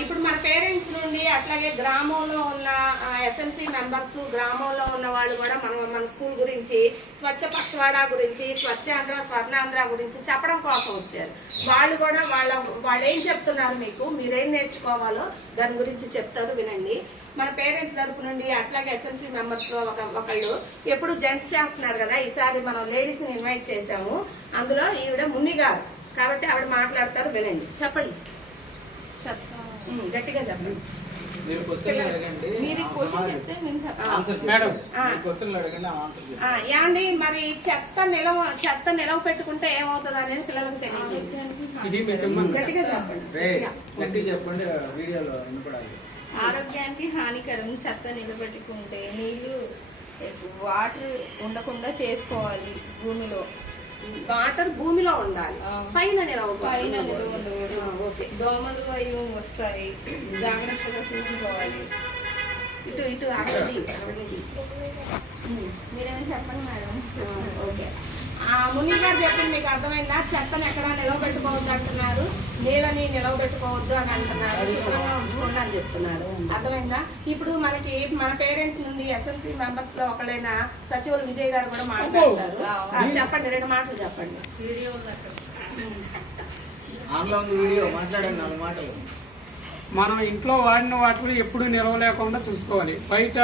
ఇప్పుడు మన పేరెంట్స్ నుండి అట్లాగే గ్రామంలో ఉన్న ఎస్ఎంసీ మెంబర్స్, గ్రామంలో ఉన్న వాళ్ళు కూడా మన స్కూల్ గురించి, స్వచ్ఛ పక్షవాడ గురించి, స్వచ్ఛాంధ్ర, స్వర్ణాంధ్ర గురించి చెప్పడం కోసం వచ్చారు. వాళ్ళు కూడా వాళ్ళు ఏం చెప్తున్నారు, మీకు మీరేం నేర్చుకోవాలో దాని గురించి చెప్తారు, వినండి. మన పేరెంట్స్ తరపు నుండి అట్లాగే ఎస్ఎంసీ మెంబర్స్ లో ఒకళ్ళు ఎప్పుడు జెంట్స్ చేస్తున్నారు కదా, ఈసారి మనం లేడీస్ ని ఇన్వైట్ చేశాము. అందులో ఈవిడ మున్ని గారు కాబట్టి ఆవిడ మాట్లాడతారు, వినండి. చెప్పండి, గట్టిగా చెప్పండి. ఏమండి, మరి చెత్త నిలవ పెట్టుకుంటే ఏమవుతుంది అనేది పిల్లలకు తెలియజేయండి. గట్టిగా చెప్పండి. ఆరోగ్యానికి హానికరం చెత్త నిలబెట్టుకుంటే. నీళ్లు వాటర్ ఉండకుండా చేసుకోవాలి. వాటర్ భూమిలో ఉండాలి, పైన దోమలు అవి వస్తాయి, జాగ్రత్తగా చూసుకోవాలి. ఇటు మీరేమైనా చెప్పండి మేడం. ఓకే, ముని గారు చెప్పింది మీకు అర్థమైందా? చెత్తను ఎక్కడ నిలవబెట్టుకోవద్దు అంటున్నారు, నీళ్ళని నిలవబెట్టుకోవద్దు అని అంటున్నారు, శుభ్రంగా ఉంచుకోండి అని చెప్తున్నారు. అర్థమైందా? ఇప్పుడు మన పేరెంట్స్ నుండి ఎస్ఎంసీ మెంబర్స్ లో ఒకళ్ళైన సచివులు విజయ్ గారు కూడా మాట్లాడతారు. చెప్పండి, 2 మాటలు చెప్పండి. మనం ఇంట్లో వాడిన వాటిని ఎప్పుడు నిలవ లేకుండా చూసుకోవాలి. బయట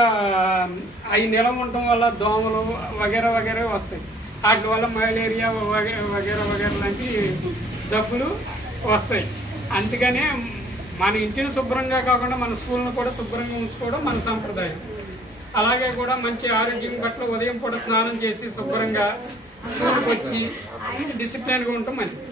అవి నిలవ ఉండటం వల్ల దోమలు వగేరా వగేరా వస్తాయి. వాటి వల్ల మలేరియా వగేరా వగేరా లాంటి జబ్బులు వస్తాయి. అందుకనే మన ఇంటిని శుభ్రంగా కాకుండా మన స్కూల్ను కూడా శుభ్రంగా ఉంచుకోవడం మన సంప్రదాయం. అలాగే కూడా మంచి ఆరోగ్యం పట్ల ఉదయం పూట స్నానం చేసి శుభ్రంగా స్కూల్కి వచ్చి డిసిప్లిన్గా ఉండటం మంచిది.